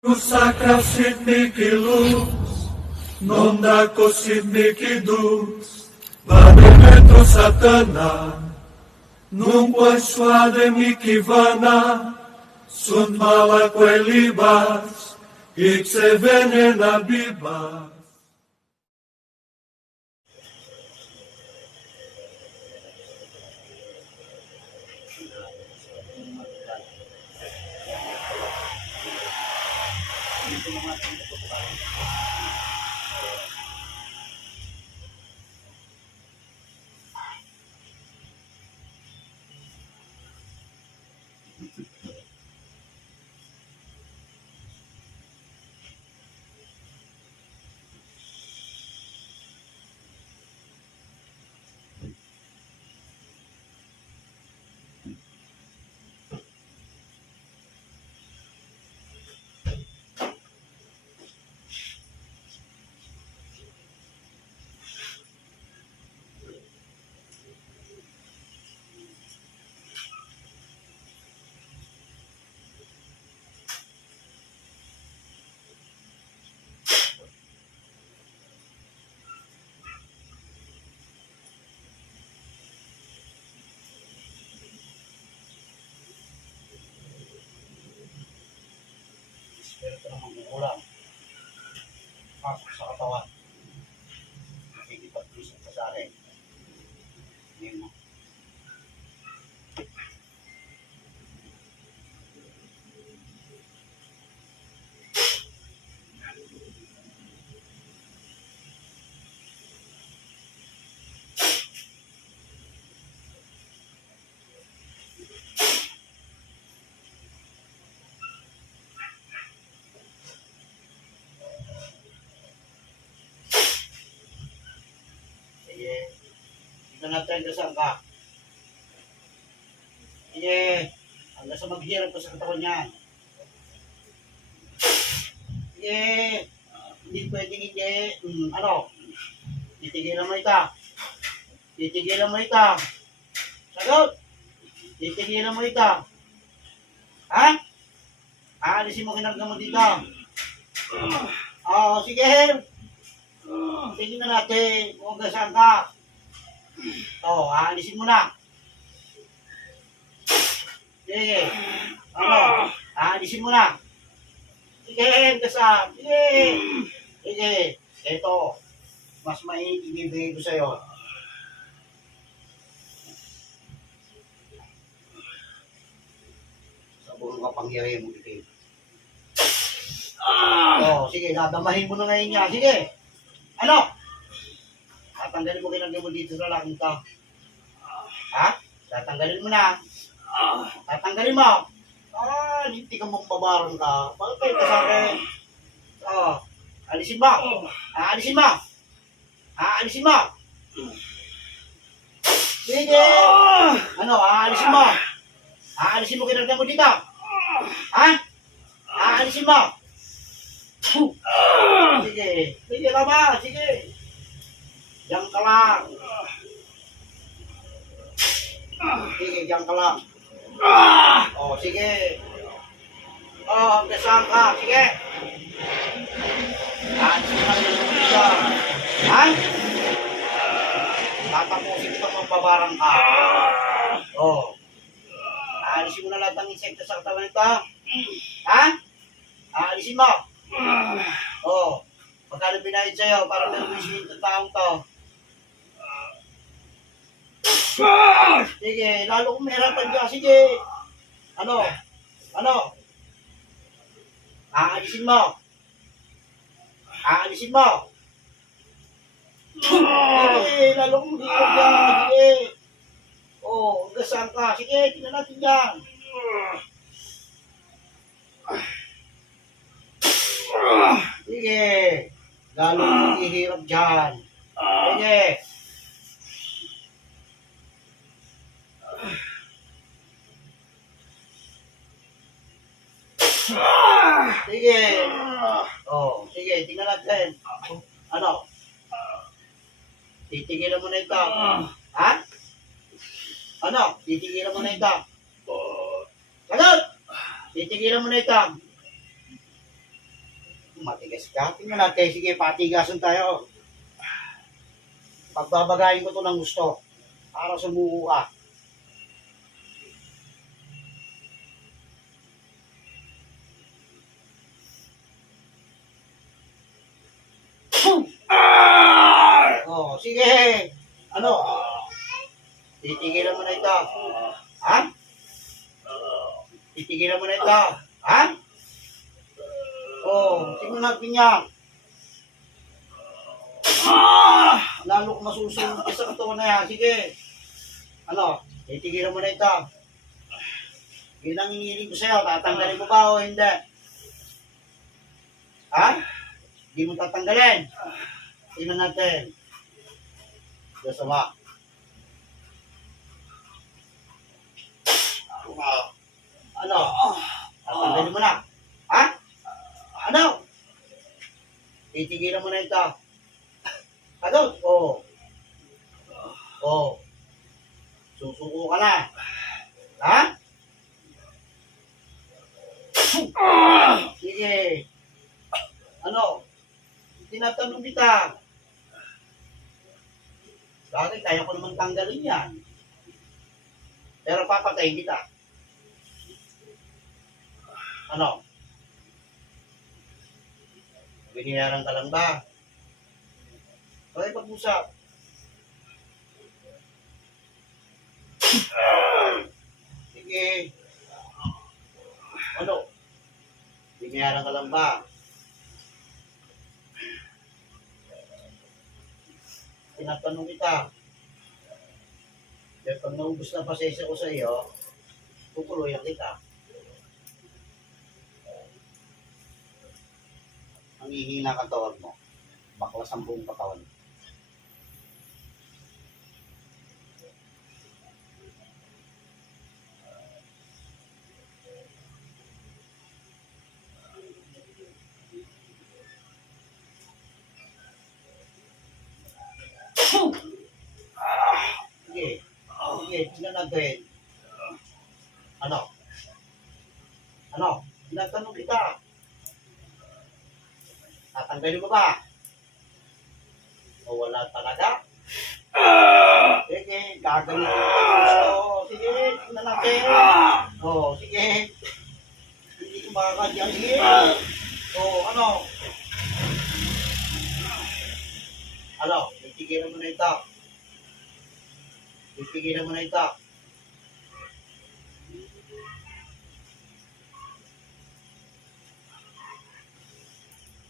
Kusaka sidniki luz, nondako sidniki dus, Bademetro satana, nungkwa swade mikivana, sunt mala libas, ikse venena bibas. Espiritu ng manggugulang. Pasok sa katawan. Nakikipag-isip ka sa akin. Hindi mo. Sige. Tignan natin kung saan ka. Sige. Hanggang sa maghirap ko sa katawan niyan. Sige. Hindi pwedeng hindi. Ano? Titigilan mo ita. Titigilan mo ita. Sagot. Titigilan mo ita. Ha? Aalisin mo kinarga mo dito. Oo, sige. Tingnan na natin kung hanggang saan ka. Aalisin mo na. Sige. Ano? Aalisin mo na. Sige, hanggang saan. Sige. Sige. Ito. Mas mainit ibibigay ko sa'yo. Sa buong kapangyarihan mo dito. Sige, dadamahin mo na ngayon niya. Sige. Ano? Tatanggalin mo kinagay mo dito sa lalaking ka. Ha? Tatanggalin mo na. Tatanggalin mo. Hindi ka magbabarang ka. Bakit kayo ka sa akin? Alisin mo. Alisin mo. Alisin mo. Sige. Ano? Alisin mo. Alisin mo kinagay mo dito. Ha? Alisin mo. Sige. Sige ka ba? Sige. Diyan ka lang. Sige, diyan ka lang. Sige. Hanggang saan ka? Sige. Sige ka lang. Ha? Tatapusin kita magbabarang ka. Aalisin mo na lahat ng insekto sa katawan nito. Ha? Aalisin mo. Magkano binayad sa'yo para meron yung taong to? Sige, lalo kong mahirapan dyan. Sige. Ano? Aalisin mo. Aalisin mo. Sige, lalo kong mahirap dyan. Sige. Hanggang saan ka? Sige, tingnan natin dyan. Sige. Lalo kong mahirap dyan. Sige. Sige. Sige, tingnan natin. Ano? Titigilan mo na ito. Ha? Ano? Titigilan mo na ito. Sagot! Titigilan mo na ito. Matigas ka. Tingnan natin. Sige, patigasan tayo. Pagbabagayin ko to ng gusto. Para sumuko ka. Oh, sige. Ano? Titigilan mo na ito. Ha? Titigilan mo na ito. Ha? Oh, tingnan natin yan. Lalo kung masusunod ka sa katawan na yan. Sige. Ano? Titigilan mo na ito. Yun ang hinihiling ko sa'yo. Tatanggalin mo ba o hindi? Ha? Hindi mo tatanggalin. Tingnan natin. Gusto mo? Ano? Tatanggalin mo na. Ha? Ano? Titigilan mo na ito. Ano? Oo. Oo. Susuko ka na. Ha? Sige. Ano? Tinatanong kita. Bakit? Kaya ko naman tanggalin yan. Pero papatayin kita. Ano? Biniyaran ka lang ba? Okay, pag-usap. Sige. Ano? Biniyaran ka lang ba? Tinatanong kita. Kaya pag naubos na pasensya ko sa iyo, tutuloyan kita. Ang hihina katawan mo. Baklas ang buong katawan. Sige. Sige, tingnan natin. Ano? Ano? Tinatanong kita. Tatanggalin mo ba? O wala talaga? Sige, gagamitin ko ang gusto. Sige, tingnan natin. O, sige. Hindi ko makakadyan. Sige. O, ano? Ano? Titigilan mo na ito. Titigilan mo na ito.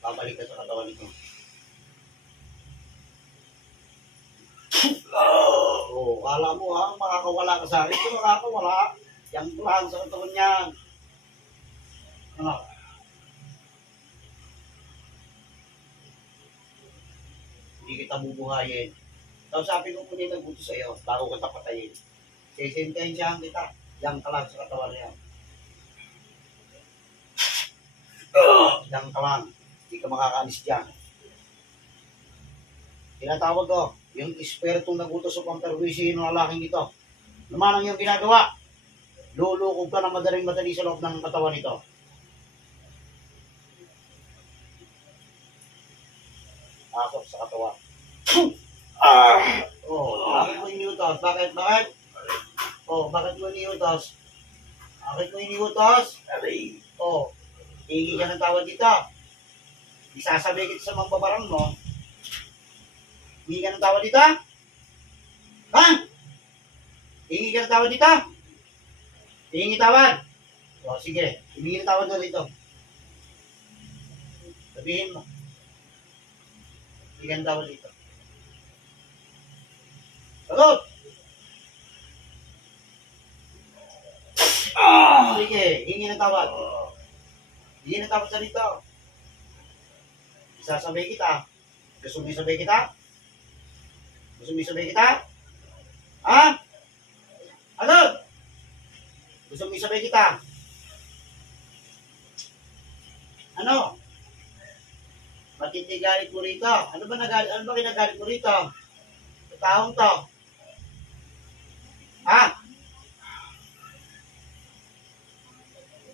Babalik ka sa katawan nito. Oh, kala mo ha, makakawala ka sa akin. Hindi makakawala. Yang lang sa katawan niyan. Ano? Hindi kita bubuhayin. Kausapin ko muna yung buto sa iyo bago kita patayin. Sisintensyahan kita. Yang ka lang sa katawan niyan. Yang ka lang. Hindi ka makakaalis dyan. Tinatawag ko, yung espiritong nagutos sa pamperwisi ng lalaking ito. Naman ang iyong ginagawa. Lulukog ka na madaling madali sa loob ng katawan nito. Pasok sa katawan. Oh, bakit mo iniutos? Bakit? Bakit? Oh, bakit mo iniutos? Bakit mo iniutos? Oh, hingi ka ng tawad dito. Isasabi kita sa mga babarang mo. Hingi ka ng tawad dito? Ha? Hingi ka ng tawad dito? Hingi tawad? O, sige. Hingi ng tawad na dito. Sabihin mo. Hingi ka ng tawad dito. Sagot! Sige. Hingi ng tawad. Hingi ng tawad sa dito. Isasabay kita. Gusto mo isabay kita? Gusto mo isabay kita? Ha? Ano? Gusto mo isabay kita? Ano? Matitigalit mo rito. Ano ba kinagalit mo rito? Sa taong to. Ha?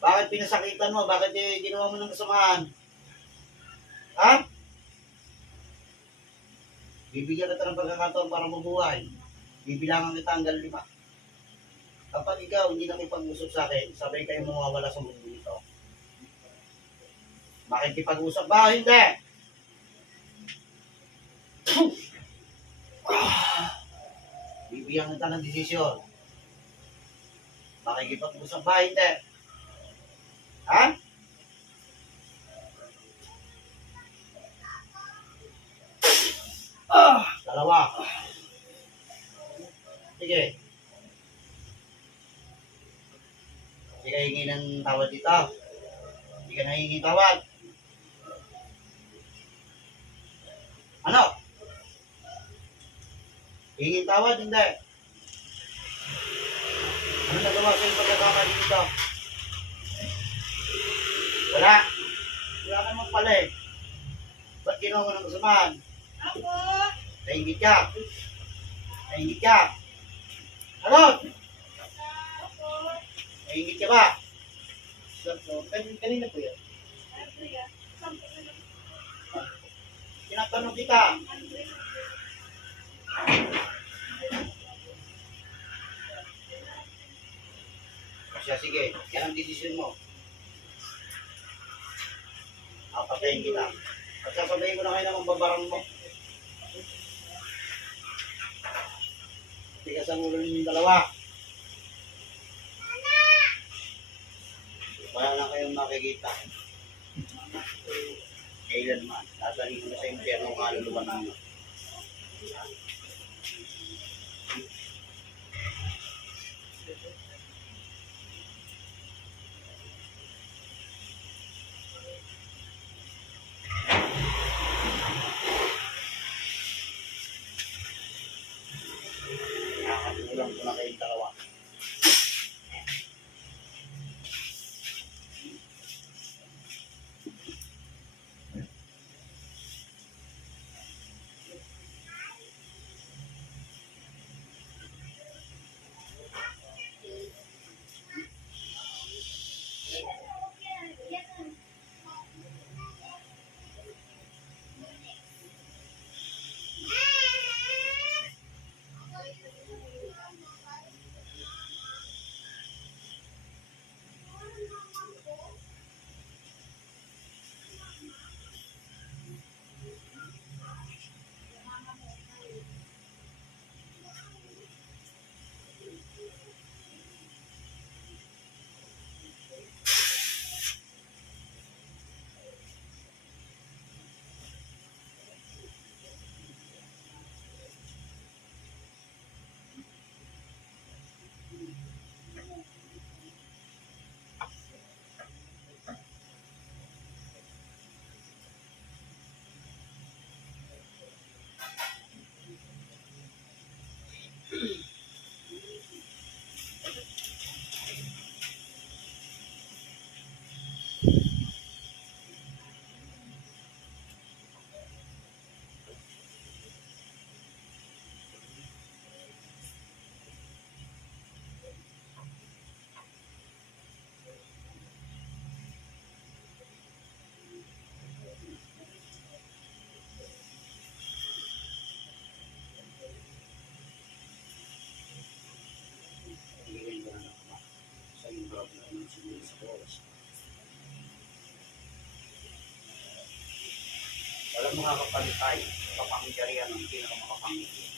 Bakit pinasakitan mo? Bakit ginawa mo ng kasamaan? Ha? Bibigyan kita ng pagkakataon para mabuhay. Bibilangan kita hanggang 5. Kapag ikaw hindi nakipag-usap sa akin, sabay kayo mawawala sa mundo nito. Makikipag-usap ba? Hindi! Bibigyan kita ng desisyon. Makikipag-usap ba? Hindi. Ha? Dalawa. Sige. Hindi ka hingi ng tawad dito. Hindi ka nahingi tawad. Ano? Hingi tawad? Hindi. Ano nagawa sa yung pagkakamali dito? Wala. Wala ka naman pala eh. Ba't ginawa mo ng kasamaan? Ako! Nahingit ka. Nahingit ka. Ano? Ako! Nahingit ka ba? Kanina po yan. Ano yan? Sampo na lang. Tinatanong kita. Siya, sige. Yan ang desisyon mo. Papatayin kita. At sasabihin ko na kayo ng babarang mo. Tigas ang ulo ninyong dalawa. Wala na kayong makikita. Kailanman. Tatali ko na sa impyerno kung kaluluwa naman. Nakakatulang ko na kayong dalawa. Walang makakapalitay sa kapangyarihan ng pinakamakapangyarihan.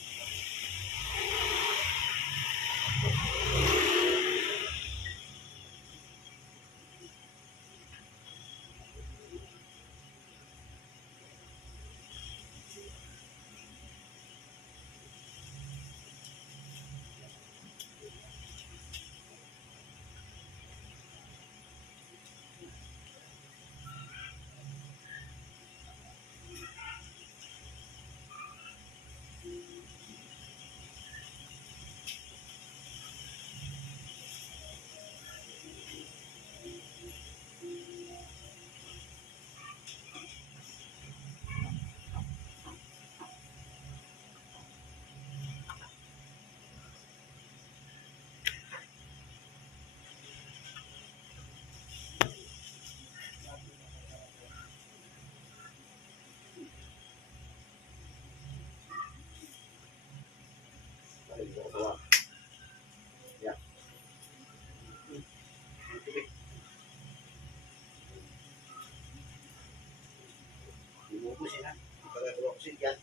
ubusin ha. Pagkagawa ko yan.